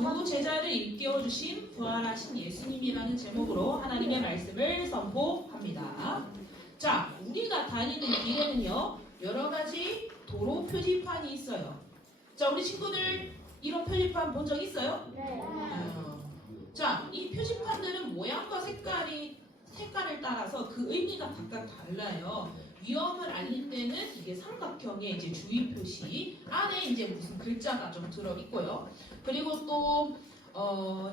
두 제자를 일깨워 주신 부활하신 예수님이라는 제목으로 하나님의 말씀을 선포합니다. 자, 우리가 다니는 길에는요, 여러 가지 도로 표지판이 있어요. 자, 우리 친구들 이런 표지판 본 적 있어요? 네. 자, 이 표지판들은 모양과 색깔을 따라서 그 의미가 각각 달라요. 위험을 알릴 때는 이게 삼각형의 이제 주의 표시, 안에 이제 무슨 글자가 좀 들어 있고요. 그리고 또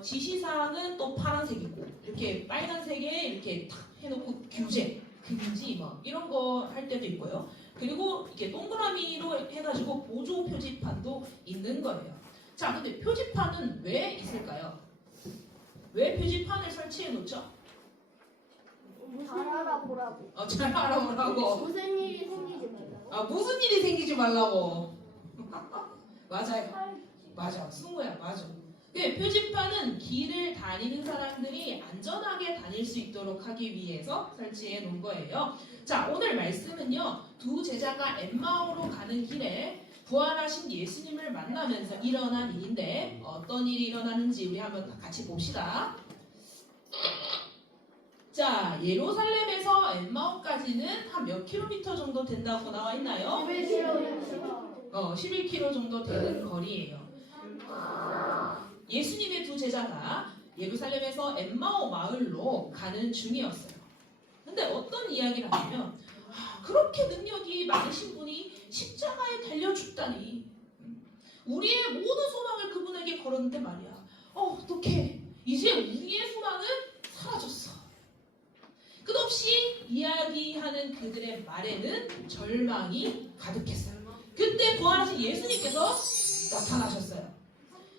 지시사항은 또 파란색이고, 이렇게 빨간색에 이렇게 탁 해놓고 규제, 금지 뭐 이런 거 할 때도 있고요. 그리고 이게 동그라미로 해가지고 보조 표지판도 있는 거예요. 자, 근데 표지판은 왜 있을까요? 왜 표지판을 설치해 놓죠? 잘 알아보라고. 잘 알아보라고. 무슨 일이 생기지 말라고. 무슨 일이 생기지 말라고. 맞아요. 맞아. 승우야, 맞아. 네, 표지판은 길을 다니는 사람들이 안전하게 다닐 수 있도록 하기 위해서 설치해 놓은 거예요. 자, 오늘 말씀은요, 두 제자가 엠마오로 가는 길에 부활하신 예수님을 만나면서 일어난 일인데 어떤 일이 일어나는지 우리 한번 같이 봅시다. 자, 예루살렘에서 엠마오까지는 한 몇 킬로미터 정도 된다고 나와 있나요? 11km 정도 되는 거리예요. 예수님의 두 제자가 예루살렘에서 엠마오 마을로 가는 중이었어요. 근데 어떤 이야기를 하냐면, 그렇게 능력이 많으신 분이 십자가에 달려 죽다니, 우리의 모든 소망을 그분에게 걸었는데 말이야, 어떡해, 이제 우리의 소망은 사라졌어. 끝없이 이야기하는 그들의 말에는 절망이 가득했어요. 그때 부활하신 예수님께서 나타나셨어요.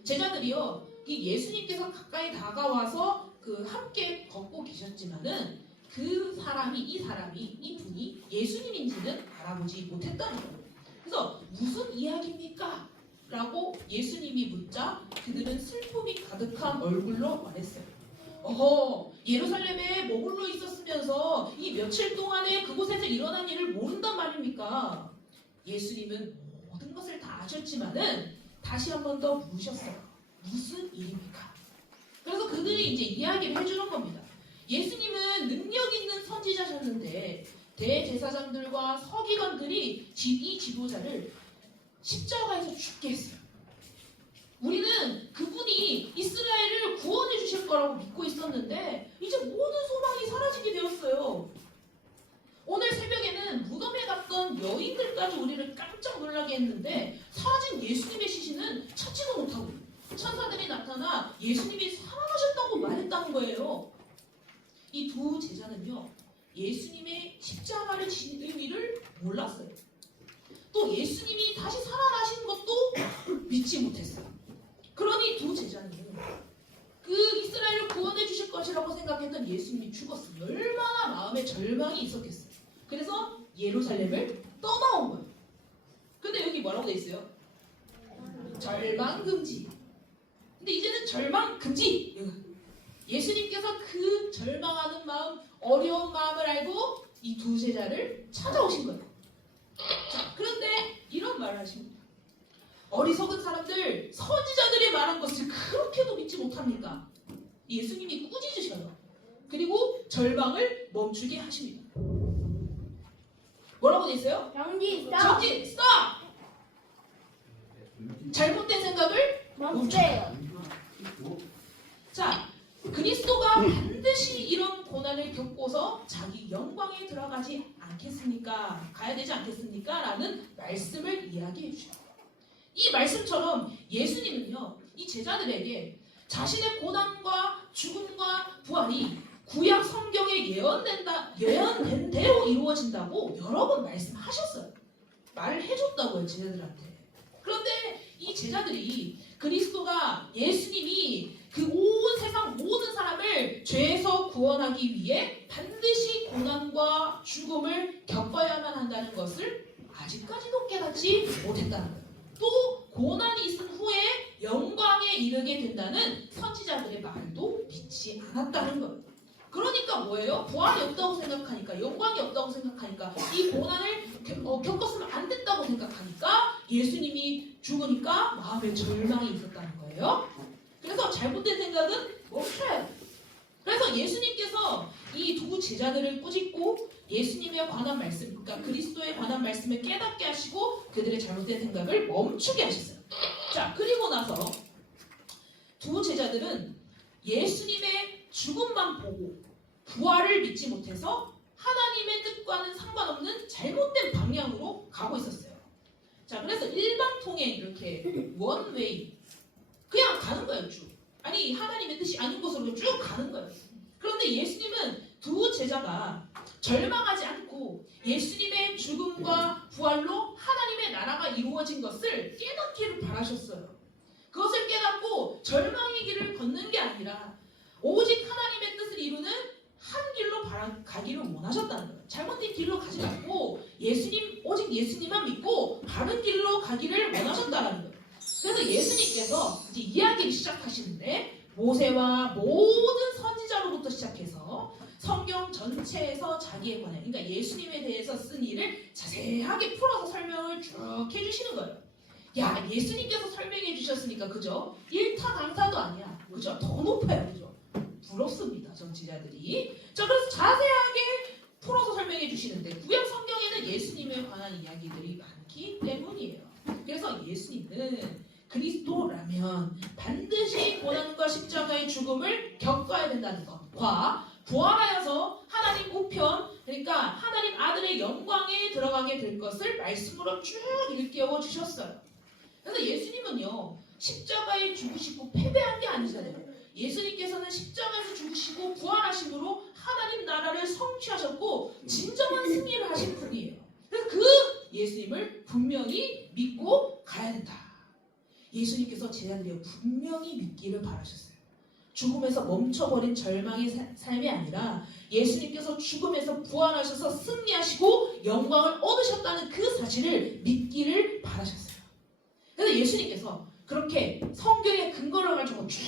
제자들이요, 이 예수님께서 가까이 다가와서 함께 걷고 계셨지만은 이 분이 예수님인지는 알아보지 못했다는 거예요. 그래서 무슨 이야기입니까? 라고 예수님이 묻자 그들은 슬픔이 가득한 얼굴로 말했어요. 예루살렘에 머물러 있었으면서 이 며칠 동안에 그곳에서 일어난 일을 모른단 말입니까? 예수님은 모든 것을 다 아셨지만은 다시 한 번 더 물으셨어요. 무슨 일입니까? 그래서 그들이 이제 이야기를 해주는 겁니다. 예수님은 능력 있는 선지자셨는데 대제사장들과 서기관들이 이 지도자를 십자가에서 죽게 했어요. 우리는 그분이 이스라엘을 구원해 주실 거라고 믿고 있었는데 이제 모든 소망이 사라지게 되었어요. 오늘 새벽에는 무덤에 갔던 여인들까지 우리를 깜짝 놀라게 했는데 사라진 예수님의 시신은 찾지도 못하고 천사들이 나타나 예수님이 살아나셨다고 말했다는 거예요. 이 두 제자는요, 예수님의 십자가를 지신 의미를 몰랐어요. 또 예수님이 다시 살아나신 것도 믿지 못했어요. 그러니 두 제자는 그 이스라엘을 구원해 주실 것이라고 생각했던 예수님이 죽었어요. 얼마나 마음에 절망이 있었겠어요. 그래서 예루살렘을 떠나온 거예요. 근데 여기 뭐라고 돼 있어요? 절망 금지. 근데 이제는 절망 금지. 예수님께서 그 절망하는 마음, 어려운 마음을 알고 이 두 제자를 찾아오신 거예요. 자, 그런데 이런 말을 하십니다. 어리석은 사람들, 선지자들이 말한 것을 그렇게도 믿지 못합니까? 예수님이 꾸짖으셔요. 그리고 절망을 멈추게 하십니다. 뭐라고 돼 있어요? 정지 스톱! 잘못된 생각을 멈추세요. 자, 그리스도가 반드시 이런 고난을 겪고서 자기 영광에 들어가지 않겠습니까? 가야 되지 않겠습니까? 라는 말씀을 이야기해 주셔요. 이 말씀처럼 예수님은요, 이 제자들에게 자신의 고난과 죽음과 부활이 구약 성경에 예언된 대로 이루어진다고 여러 번 말씀하셨어요. 말을 해줬다고요, 제자들한테. 그런데 이 제자들이 그리스도가, 예수님이 그 온 세상 모든 사람을 죄에서 구원하기 위해 반드시 고난과 죽음을 겪어야만 한다는 것을 아직까지도 깨닫지 못했다는 거예요. 또 고난이 있은 후에 영광에 이르게 된다는 선지자들의 말도 믿지 않았다는 거예요. 그러니까 뭐예요? 부활이 없다고 생각하니까, 영광이 없다고 생각하니까, 이 고난을 겪었으면 안 됐다고 생각하니까 예수님이 죽으니까 마음에 절망이 있었다는 거예요. 잘못된 생각은 멈춰야 돼. 그래서 예수님께서 이 두 제자들을 꾸짖고 예수님에 관한 말씀, 그러니까 그리스도에 관한 말씀을 깨닫게 하시고 그들의 잘못된 생각을 멈추게 하셨어요. 자, 그리고 나서 두 제자들은 예수님의 죽음만 보고 부활을 믿지 못해서 하나님의 뜻과는 상관없는 잘못된 방향으로 가고 있었어요. 자, 그래서 일방통행 이렇게 원웨이 그냥 가는 거예요, 쭉. 아니, 하나님의 뜻이 아닌 곳으로 쭉 가는 거예요. 그런데 예수님은 두 제자가 절망하지 않고 예수님의 죽음과 부활로 하나님의 나라가 이루어진 것을 깨닫기를 바라셨어요. 그것을 깨닫고 절망의 길을 걷는 게 아니라 오직 하나님의 뜻을 이루는 한 길로 가기를 원하셨다는 거예요. 잘못된 길로 가지 않고 오직 예수님만 믿고 바른 길로 가기를 원하셨다는 거예요. 그래서 예수님께서 이제 이야기를 시작하시는데 모세와 모든 선지자로부터 시작해서 성경 전체에서 자기에 관한, 그러니까 예수님에 대해서 쓴 일을 자세하게 풀어서 설명을 쭉 해주시는 거예요. 야, 예수님께서 설명해 주셨으니까 그죠? 1타 강사도 아니야. 그죠? 더 높아요. 그죠? 부럽습니다. 전지자들이. 자, 그래서 자세하게 풀어서 설명해 주시는데 구약 성경에는 예수님에 관한 이야기들이 많기 때문이에요. 그래서 예수님은 그리스도라면 반드시 고난과 십자가의 죽음을 겪어야 된다는 것과 부활하여서 하나님 우편, 그러니까 하나님 아들의 영광에 들어가게 될 것을 말씀으로 쭉 일깨워 주셨어요. 그래서 예수님은요, 십자가에 죽으시고 패배한 게 아니잖아요. 예수님께서는 십자가에서 죽으시고 부활하심으로 하나님 나라를 성취하셨고 진정한 승리를 하신 분이에요. 그래서 그 예수님을 분명히 믿고 가야 된다. 예수님께서 제자들이 분명히 믿기를 바라셨어요. 죽음에서 멈춰버린 절망의 삶이 아니라 예수님께서 죽음에서 부활하셔서 승리하시고 영광을 얻으셨다는 그 사실을 믿기를 바라셨어요. 그래서 예수님께서 그렇게 성경의 근거를 가지고 쭉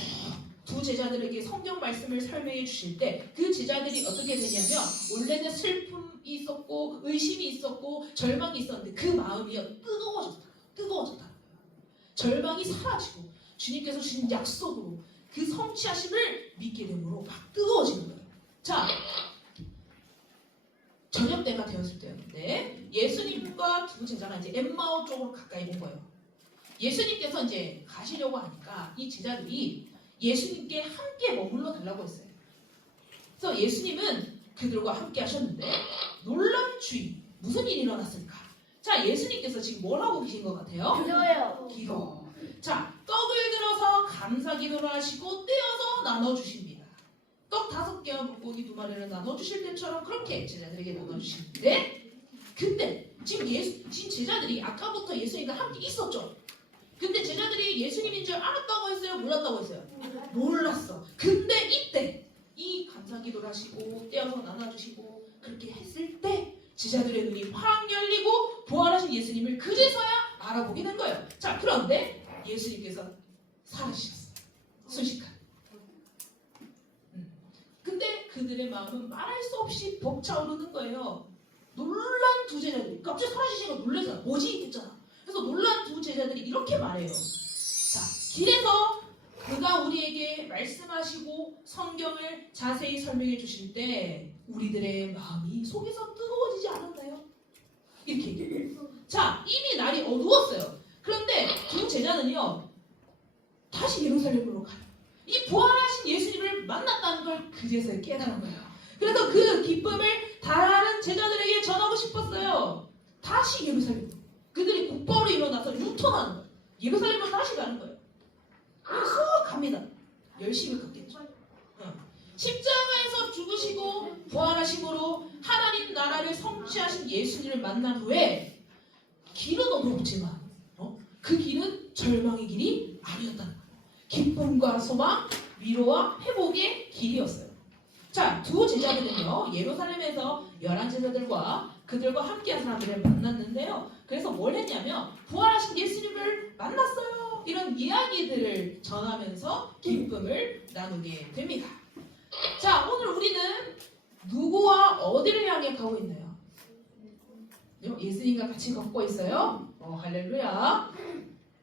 두 제자들에게 성경 말씀을 설명해 주실 때 그 제자들이 어떻게 되냐면 원래는 슬픔이 있었고 의심이 있었고 절망이 있었는데 그 마음이요 뜨거워졌다. 절망이 사라지고 주님께서 주신 약속으로 그 성취하심을 믿게 되므로 막 뜨거워지는 거예요. 자, 저녁 때가 되었을 때였는데 예수님과 두 제자가 이제 엠마오 쪽으로 가까이 온 거예요. 예수님께서 이제 가시려고 하니까 이 제자들이 예수님께 함께 머물러 달라고 했어요. 그래서 예수님은 그들과 함께 하셨는데 놀라운 주의, 무슨 일이 일어났을까? 자, 예수님께서 지금 뭘 하고 계신 것 같아요? 기도. 자, 떡을 들어서 감사 기도를 하시고 떼어서 나눠주십니다. 떡 5개와 물고기 2마리를 나눠주실 때처럼 그렇게 제자들에게 나눠주시는데 근데 지금 제자들이 아까부터 예수님과 함께 있었죠? 근데 제자들이 예수님인 줄 알았다고 했어요? 몰랐다고 했어요? 몰랐어. 근데 이때 이 감사 기도를 하시고 떼어서 나눠주시고 그렇게 했을 때 제자들의 눈이 확 열리고 부활하신 예수님을 그제서야 알아보게 된 거예요. 자, 그런데 예수님께서 사라지셨어요. 순식간에. 근데 그들의 마음은 말할 수 없이 벅차오르는 거예요. 놀란 두 제자들이 갑자기 사라지시니까 놀라잖아. 뭐지? 했잖아. 그래서 놀란 두 제자들이 이렇게 말해요. 자, 길에서 그가 우리에게 말씀하시고 성경을 자세히 설명해 주실 때 우리들의 마음이 속에서 뜨거워지지 않았나요? 이렇게 얘기해요. 자, 이미 날이 어두웠어요. 그런데 두 제자는요 다시 예루살렘으로 가요. 이 부활하신 예수님을 만났다는 걸 그제서야 깨달은 거예요. 그래서 그 기쁨을 다른 제자들에게 전하고 싶었어요. 다시 예루살렘. 그들이 곧바로 일어나서 유턴하는 거예요. 예루살렘으로 다시 가는 거예요. 쑥 갑니다. 열심히 걷겠죠. 십자가에서 죽으시고 부활하심으로 하나님 나라를 성취하신 예수님을 만난 후에 길은 어렵지만 그 길은 절망의 길이 아니었다는 거예요. 기쁨과 소망, 위로와 회복의 길이었어요. 자, 두 제자들은요 예루살렘에서 11제자들과 그들과 함께한 사람들을 만났는데요. 그래서 뭘 했냐면 부활하신 예수님을 만났어요. 이런 이야기들을 전하면서 기쁨을 나누게 됩니다. 자, 오늘 우리는 누구와 어디를 향해 가고 있나요? 예수님과 같이 걷고 있어요. 할렐루야.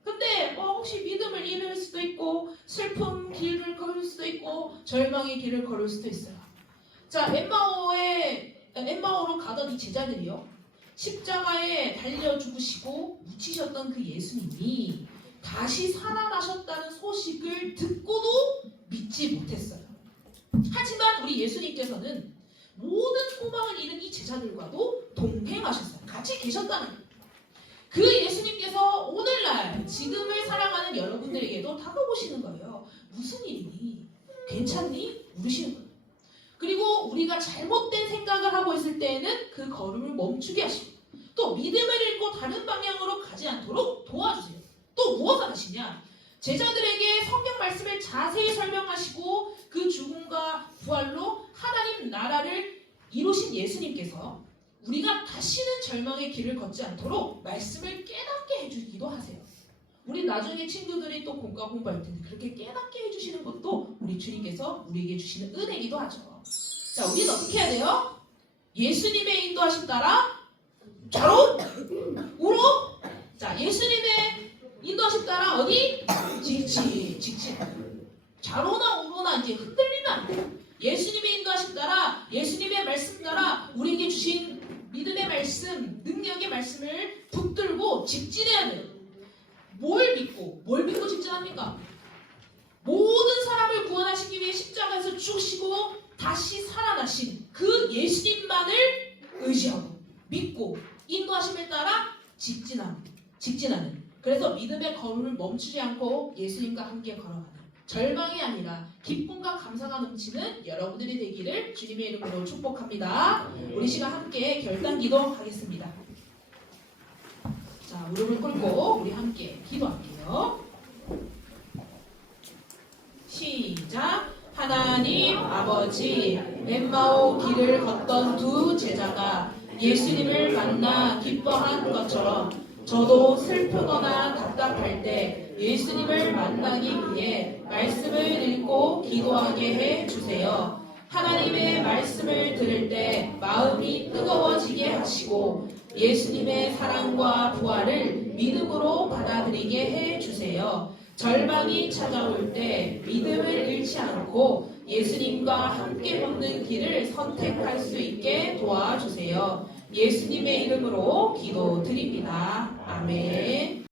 근데 가운데 혹시 믿음을 잃을 수도 있고 슬픔 길을 걸을 수도 있고 절망의 길을 걸을 수도 있어요. 자, 엠마오로 가던 이 제자들이요, 십자가에 달려 죽으시고 묻히셨던 그 예수님이 다시 살아나셨다는 소식을 듣고도 믿지 못했어요. 하지만 우리 예수님께서는 모든 소망을 잃은 이 제자들과도 동행하셨어요. 같이 계셨다는 거예요. 그 예수님께서 오늘날 지금을 살아가는 여러분들에게도 다가오시는 거예요. 무슨 일이니? 괜찮니? 물으시는 거예요. 그리고 우리가 잘못된 생각을 하고 있을 때에는 그 걸음을 멈추게 하시고, 또 믿음을 잃고 다른 방향으로 가지 않도록 도와주세요. 또 무엇을 하시냐? 제자들에게 성경 말씀을 자세히 설명하시고 그 죽음과 부활로 하나님 나라를 이루신 예수님께서 우리가 다시는 절망의 길을 걷지 않도록 말씀을 깨닫게 해주기도 하세요. 우리 나중에 친구들이 또 공과 공부할 텐데 그렇게 깨닫게 해주시는 것도 우리 주님께서 우리에게 주시는 은혜이기도 하죠. 자, 우리는 어떻게 해야 돼요? 예수님의 인도하심 따라 좌로, 우로. 자, 예수님의 인도하심 따라 어디? 직진. 좌로나 우로나 이제 흔들리면 안 돼요. 예수님의 인도하심 따라, 예수님의 말씀 따라 우리에게 주신 믿음의 말씀, 능력의 말씀을 붙들고 직진해야 돼요. 뭘 믿고 직진합니까? 모든 사람을 구원하시기 위해 십자가에서 죽으시고 다시 살아나신 그 예수님만을 의지하고 믿고 인도하심을 따라 직진하는. 그래서 믿음의 걸음을 멈추지 않고 예수님과 함께 걸어가는, 절망이 아니라 기쁨과 감사가 넘치는 여러분들이 되기를 주님의 이름으로 축복합니다. 우리 시간 함께 결단기도 하겠습니다. 자, 무릎을 꿇고 우리 함께 기도할게요. 시작. 하나님 아버지, 엠마오 길을 걷던 두 제자가 예수님을 만나 기뻐한 것처럼 저도 슬프거나 답답할 때 예수님을 만나기 위해 말씀을 읽고 기도하게 해 주세요. 하나님의 말씀을 들을 때 마음이 뜨거워지게 하시고 예수님의 사랑과 부활을 믿음으로 받아들이게 해 주세요. 절망이 찾아올 때 믿음을 잃지 않고 예수님과 함께 걷는 길을 선택할 수 있게 도와주세요. 예수님의 이름으로 기도드립니다. 아멘.